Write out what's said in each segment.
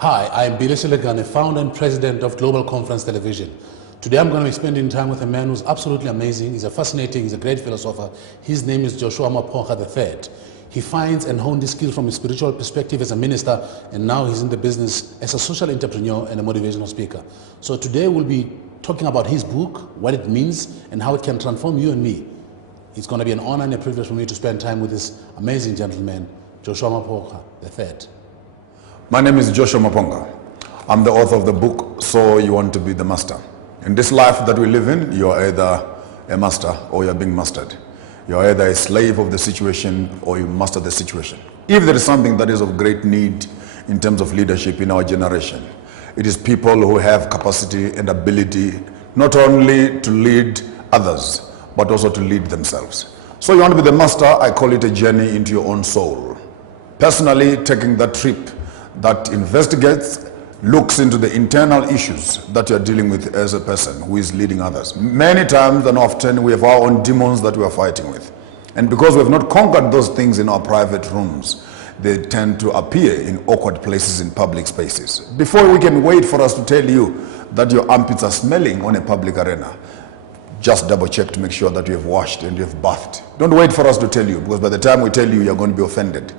Hi, I'm Billy Silegane, founder and president of Global Conference Television. Today I'm going to be spending time with a man who's absolutely amazing. He's a great philosopher. His name is Joshua Maponga III. He finds and honed his skills from a spiritual perspective as a minister, and now he's in the business as a social entrepreneur and a motivational speaker. So today we'll be talking about his book, what it means, and how it can transform you and me. It's going to be an honor and a privilege for me to spend time with this amazing gentleman, Joshua Maponga III. My name is Joshua Maponga. I'm the author of the book, So You Want to Be the Master. In this life that we live in, you are either a master or you're being mastered. You're either a slave of the situation or you master the situation. If there is something that is of great need in terms of leadership in our generation, it is people who have capacity and ability not only to lead others, but also to lead themselves. So you want to be the master, I call it a journey into your own soul. Personally, taking that trip that investigates, looks into the internal issues that you're dealing with as a person who is leading others. Many times and often we have our own demons that we are fighting with. And because we have not conquered those things in our private rooms, they tend to appear in awkward places in public spaces. Before we can wait for us to tell you that your armpits are smelling on a public arena, just double check to make sure that you have washed and you have bathed. Don't wait for us to tell you, because by the time we tell you, you're going to be offended.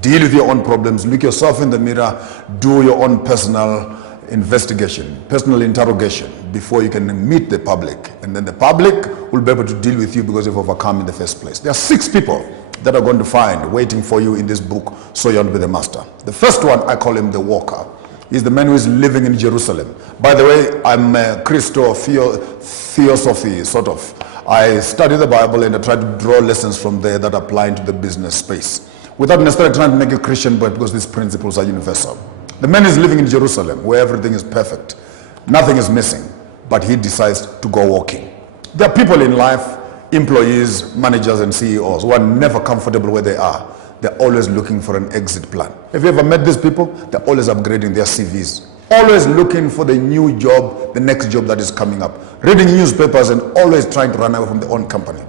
Deal with your own problems, look yourself in the mirror, do your own personal investigation, personal interrogation before you can meet the public. And then the public will be able to deal with you because you've overcome in the first place. There are 6 people that are going to find waiting for you in this book, So You Want to Be the Master. The first one, I call him the walker. He's the man who is living in Jerusalem. By the way, I'm a Christo theosophy, sort of. I study the Bible and I try to draw lessons from there that apply into the business space, without necessarily trying to make you Christian, but because these principles are universal. The man is living in Jerusalem, where everything is perfect. Nothing is missing, but he decides to go walking. There are people in life, employees, managers, and CEOs, who are never comfortable where they are. They're always looking for an exit plan. Have you ever met these people? They're always upgrading their CVs. Always looking for the new job, the next job that is coming up. Reading newspapers and always trying to run away from their own company.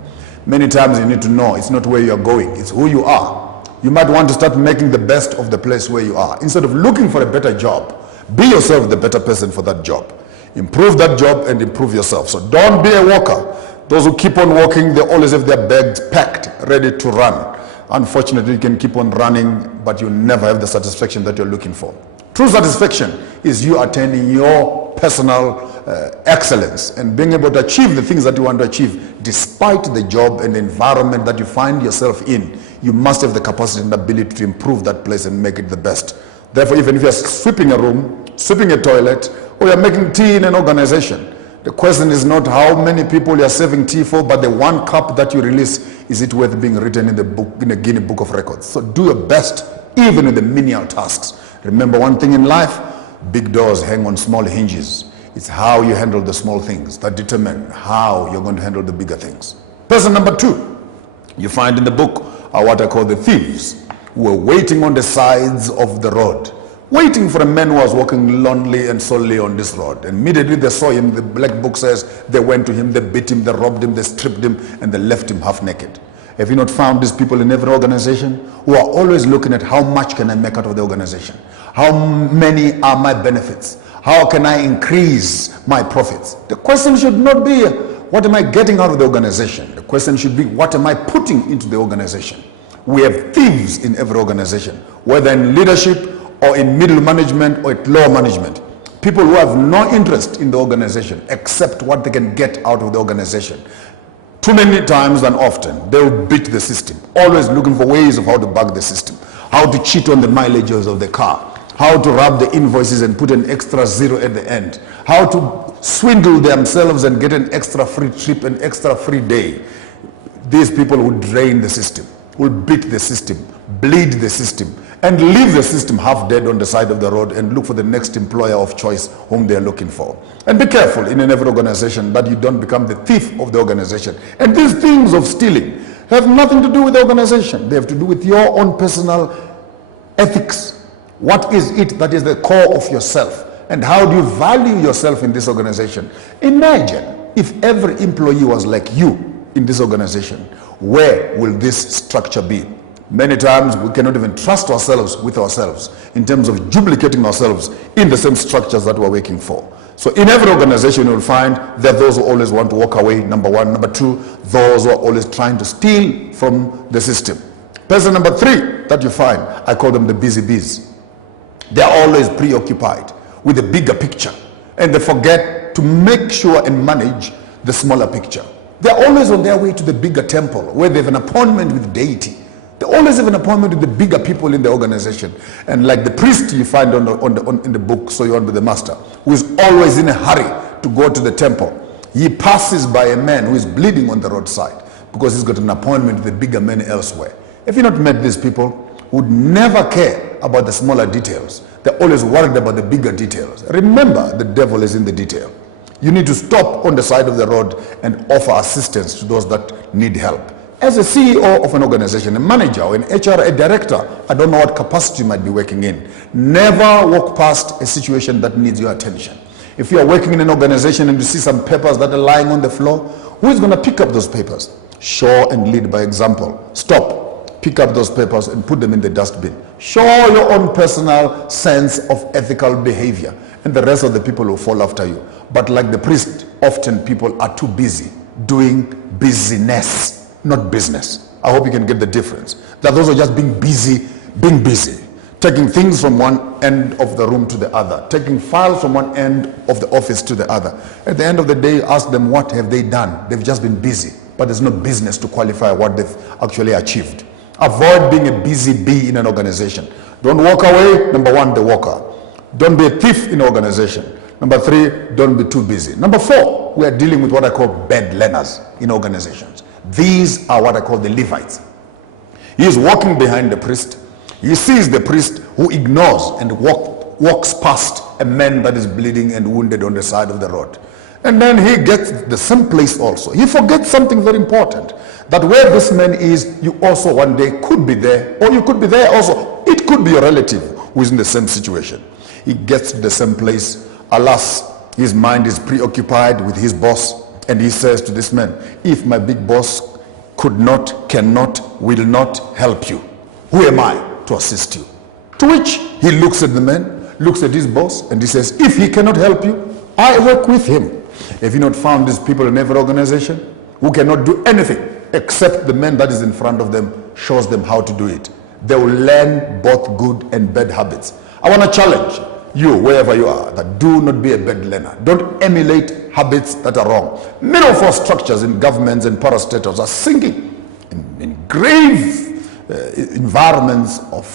Many times you need to know it's not where you're going, it's who you are. You might want to start making the best of the place where you are. Instead of looking for a better job, be yourself the better person for that job. Improve that job and improve yourself. So don't be a walker. Those who keep on walking, they always have their bags packed, ready to run. Unfortunately, you can keep on running, but you never have the satisfaction that you're looking for. True satisfaction is you attaining your personal excellence and being able to achieve the things that you want to achieve despite the job and the environment that you find yourself in. You must have the capacity and ability to improve that place and make it the best. Therefore, even if you're sweeping a room, sweeping a toilet, or you're making tea in an organization, the question is not how many people you're serving tea for, but the one cup that you release, is it worth being written in the book, in the Guinness Book of Records? So do your best, even in the menial tasks. Remember one thing in life, big doors hang on small hinges. It's how you handle the small things that determine how you're going to handle the bigger things. Person number 2, you find in the book are what I call the thieves, who were waiting on the sides of the road, waiting for a man who was walking lonely and solely on this road. And immediately they saw him, the black book says, they went to him, they beat him, they robbed him, they stripped him, and they left him half naked. Have you not found these people in every organization who are always looking at how much can I make out of the organization? How many are my benefits? How can I increase my profits? The question should not be, what am I getting out of the organization? The question should be, what am I putting into the organization? We have thieves in every organization, whether in leadership or in middle management or at lower management. People who have no interest in the organization except what they can get out of the organization. Too many times and often, they will beat the system, always looking for ways of how to bug the system, how to cheat on the mileages of the car, how to rub the invoices and put an extra zero at the end, how to swindle themselves and get an extra free trip, an extra free day. These people will drain the system, will beat the system, bleed the system, and leave the system half dead on the side of the road and look for the next employer of choice whom they are looking for. And be careful in every organization that you don't become the thief of the organization. And these things of stealing have nothing to do with the organization. They have to do with your own personal ethics. What is it that is the core of yourself? And how do you value yourself in this organization? Imagine if every employee was like you in this organization. Where will this structure be? Many times we cannot even trust ourselves with ourselves in terms of duplicating ourselves in the same structures that we're working for. So in every organization you'll find there are those who always want to walk away, number one. Number two, those who are always trying to steal from the system. Person number three that you find, I call them the busy bees. They're always preoccupied with the bigger picture and they forget to make sure and manage the smaller picture. They're always on their way to the bigger temple where they have an appointment with deity. They always have an appointment with the bigger people in the organization. And like the priest you find in the book, So You Want to Be the Master, who is always in a hurry to go to the temple. He passes by a man who is bleeding on the roadside because he's got an appointment with the bigger men elsewhere. If you've not met these people, who would never care about the smaller details. They're always worried about the bigger details. Remember, the devil is in the detail. You need to stop on the side of the road and offer assistance to those that need help. As a CEO of an organization, a manager, or an HR, a director, I don't know what capacity you might be working in, never walk past a situation that needs your attention. If you are working in an organization and you see some papers that are lying on the floor, who is going to pick up those papers? Show and lead by example. Stop, pick up those papers and put them in the dustbin. Show your own personal sense of ethical behavior, and the rest of the people will fall after you. But like the priest, often people are too busy doing business, not business. I hope you can get the difference. That those are just being busy, taking things from one end of the room to the other, taking files from one end of the office to the other. At the end of the day, ask them what have they done. They've just been busy, but there's no business to qualify what they've actually achieved. Avoid being a busy bee in an organization. Don't walk away, number one, the walker. Don't be a thief in an organization. Number three, don't be too busy. Number four, we are dealing with what I call bad learners in organizations. These are what I call the Levites. He is walking behind the priest. He sees the priest who ignores and walks past a man that is bleeding and wounded on the side of the road. And then he gets the same place also. He forgets something very important, that where this man is, you also one day could be there, or you could be there also. It could be your relative who is in the same situation. He gets to the same place. Alas, his mind is preoccupied with his boss. And he says to this man, if my big boss could not, cannot, will not help you, who am I to assist you? To which he looks at the man, looks at his boss, and he says, if he cannot help you, I work with him. Have you not found these people in every organization who cannot do anything except the man that is in front of them shows them how to do it? They will learn both good and bad habits. I want to challenge you, wherever you are, that do not be a bad learner. Don't emulate habits that are wrong. Many of our structures in governments and parastatals are sinking in grave environments of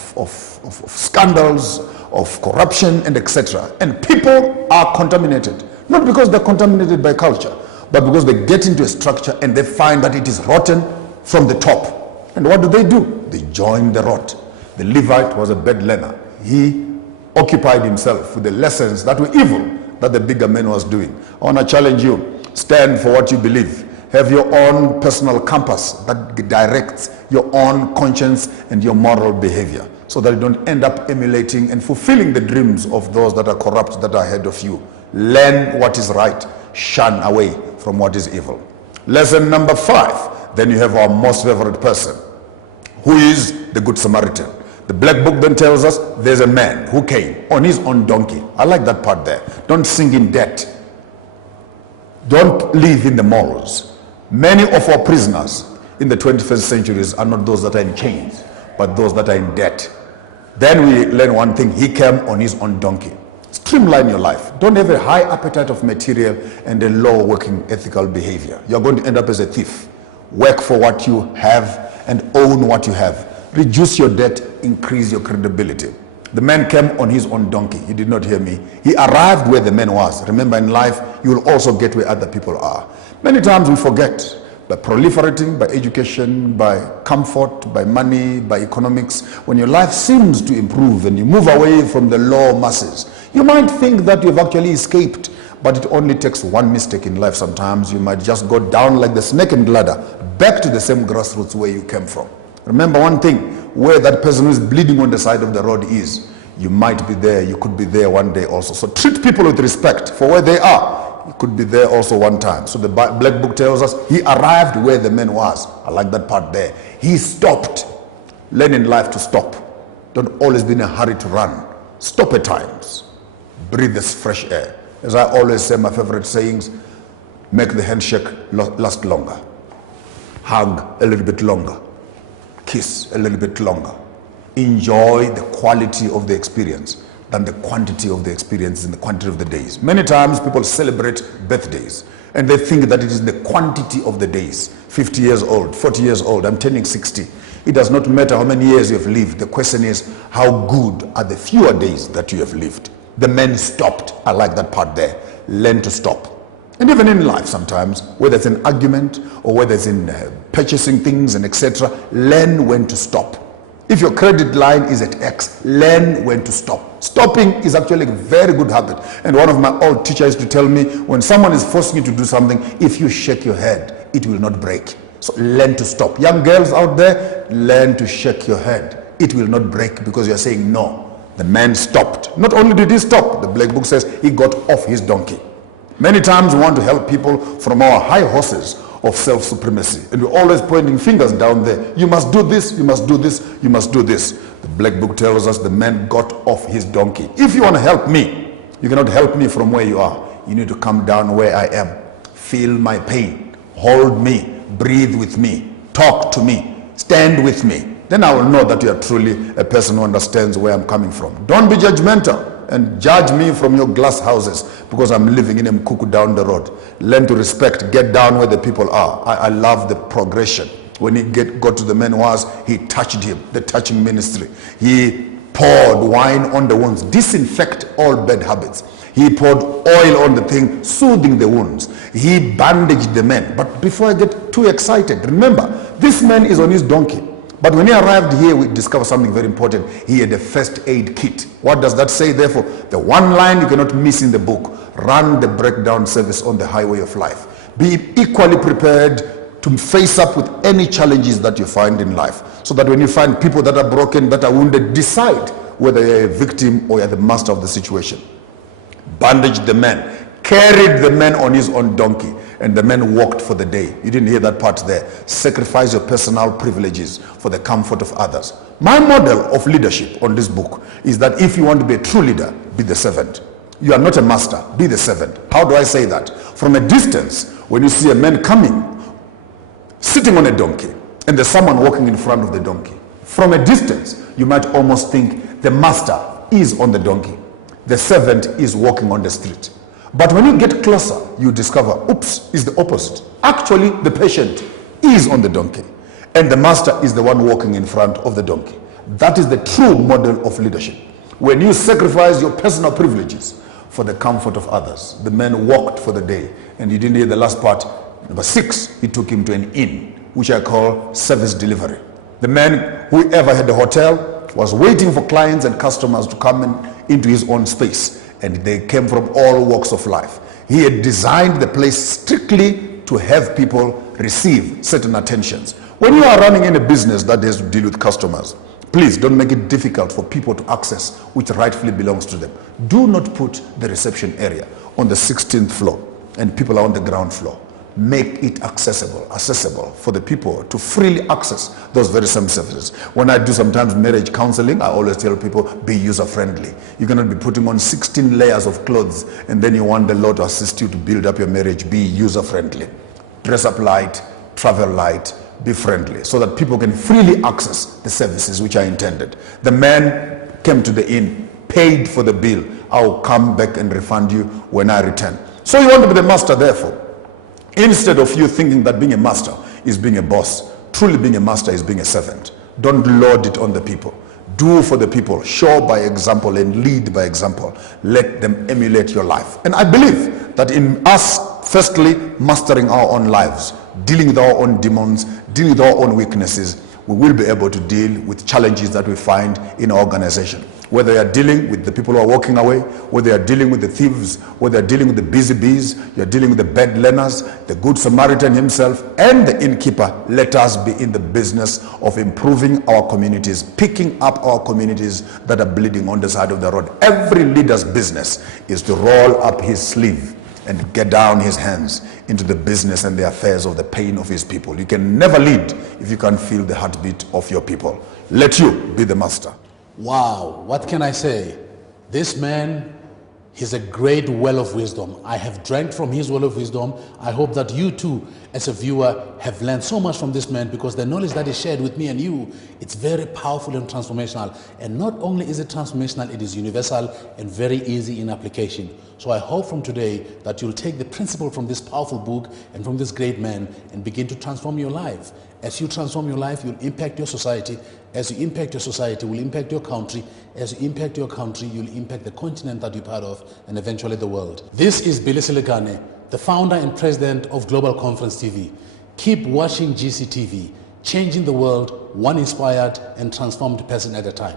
scandals, of corruption, and etc. And people are contaminated. Not because they're contaminated by culture, but because they get into a structure and they find that it is rotten from the top. And what do? They join the rot. The Levite was a bad learner. He occupied himself with the lessons that were evil that the bigger man was doing. I want to challenge you. Stand for what you believe. Have your own personal compass that directs your own conscience and your moral behavior, so that you don't end up emulating and fulfilling the dreams of those that are corrupt, that are ahead of you. Learn what is right. Shun away from what is evil. Lesson number 5. Then you have our most favorite person, who is the Good Samaritan. The black book then tells us there's a man who came on his own donkey. I like that part there. Don't sink in debt. Don't live in the morals. Many of our prisoners in the 21st centuries are not those that are in chains, but those that are in debt. Then we learn one thing. He came on his own donkey. Streamline your life. Don't have a high appetite of material and a low working ethical behavior. You're going to end up as a thief. Work for what you have and own what you have. Reduce your debt, increase your credibility. The man came on his own donkey. He did not hear me. He arrived where the man was. Remember, in life, you will also get where other people are. Many times we forget, by proliferating, by education, by comfort, by money, by economics. When your life seems to improve and you move away from the low masses, you might think that you've actually escaped, but it only takes one mistake in life. Sometimes you might just go down like the snake and ladder, back to the same grassroots where you came from. Remember one thing, where that person who is bleeding on the side of the road is, you might be there, you could be there one day also. So treat people with respect for where they are. You could be there also one time. So the black book tells us he arrived where the man was. I like that part there. He stopped Learn in life to stop. Don't always be in a hurry to run. Stop at times. Breathe this fresh air. As I always say, my favorite sayings, make the handshake last longer. Hug a little bit longer. Kiss a little bit longer. Enjoy the quality of the experience than the quantity of the experience and the quantity of the days. Many times people celebrate birthdays and they think that it is the quantity of the days. 50 years old, 40 years old, I'm turning 60. It does not matter how many years you have lived. The question is, how good are the fewer days that you have lived? The men stopped. I like that part there. Learn to stop. And even in life sometimes, whether it's an argument or whether it's in purchasing things and etc., learn when to stop. If your credit line is at X, learn when to stop. Stopping is actually a very good habit. And one of my old teachers used to tell me, when someone is forcing you to do something, if you shake your head, it will not break. So learn to stop. Young girls out there, learn to shake your head. It will not break because you're saying no. The man stopped. Not only did he stop, the Black Book says he got off his donkey. Many times we want to help people from our high horses of self-supremacy. And we're always pointing fingers down there. You must do this, you must do this, you must do this. The Black Book tells us the man got off his donkey. If you want to help me, you cannot help me from where you are. You need to come down where I am. Feel my pain. Hold me. Breathe with me. Talk to me. Stand with me. Then I will know that you are truly a person who understands where I'm coming from. Don't be judgmental and judge me from your glass houses because I'm living in Mkuku down the road. Learn to respect, get down where the people are. I love the progression. When he got to the man who was, he touched him, the touching ministry. He poured wine on the wounds, disinfect all bad habits. He poured oil on the thing, soothing the wounds. He bandaged the man. But before I get too excited, remember, this man is on his donkey. But when he arrived here, we discovered something very important. He had a first aid kit. What does that say? Therefore, the one line you cannot miss in the book, run the breakdown service on the highway of life. Be equally prepared to face up with any challenges that you find in life. So that when you find people that are broken, that are wounded, decide whether you're a victim or you're the master of the situation. Bandaged the man, carried the man on his own donkey, and the man walked for the day. You didn't hear that part there. Sacrifice your personal privileges for the comfort of others. My model of leadership on this book is that if you want to be a true leader, be the servant. You are not a master, be the servant. How do I say that? From a distance, when you see a man coming, sitting on a donkey, and there's someone walking in front of the donkey, from a distance, you might almost think the master is on the donkey. The servant is walking on the street. But when you get closer, you discover, oops, it's the opposite. Actually, the patient is on the donkey, and the master is the one walking in front of the donkey. That is the true model of leadership. When you sacrifice your personal privileges for the comfort of others. The man walked for the day, and you didn't hear the last part. Number 6, he took him to an inn, which I call service delivery. The man, whoever had the hotel, was waiting for clients and customers to come into his own space. And they came from all walks of life. He had designed the place strictly to have people receive certain attentions. When you are running in a business that has to deal with customers, please don't make it difficult for people to access which rightfully belongs to them. Do not put the reception area on the 16th floor and people are on the ground floor. Make it accessible for the people to freely access those very same services. When I do sometimes marriage counseling, I always tell people, be user-friendly. You cannot be putting on 16 layers of clothes and then you want the Lord to assist you to build up your marriage. Be user-friendly. Dress up light, travel light, be friendly, so that people can freely access the services which are intended. The man came to the inn, paid for the bill. I'll come back and refund you when I return. So you want to be the master, therefore. Instead of you thinking that being a master is being a boss, truly being a master is being a servant. Don't load it on the people. Do for the people. Show by example and lead by example. Let them emulate your life. And I believe that in us, firstly, mastering our own lives, dealing with our own demons, dealing with our own weaknesses, we will be able to deal with challenges that we find in our organization. Whether you are dealing with the people who are walking away, whether you are dealing with the thieves, whether you are dealing with the busy bees, you are dealing with the bad learners, the Good Samaritan himself, and the innkeeper, let us be in the business of improving our communities, picking up our communities that are bleeding on the side of the road. Every leader's business is to roll up his sleeve and get down his hands into the business and the affairs of the pain of his people. You can never lead if you can't feel the heartbeat of your people. Let you be the master. Wow, what can I say? This man, he's a great well of wisdom. I have drank from his well of wisdom. I hope that you too, as a viewer, have learned so much from this man, because the knowledge that he shared with me and you, it's very powerful and transformational. And not only is it transformational, it is universal and very easy in application. So I hope from today that you'll take the principle from this powerful book and from this great man and begin to transform your life. As you transform your life, you'll impact your society. As you impact your society, will impact your country. As you impact your country, you'll impact the continent that you're part of, and eventually the world. This is Billy Silegane, the founder and president of Global Conference TV. Keep watching GCTV, changing the world one inspired and transformed person at a time.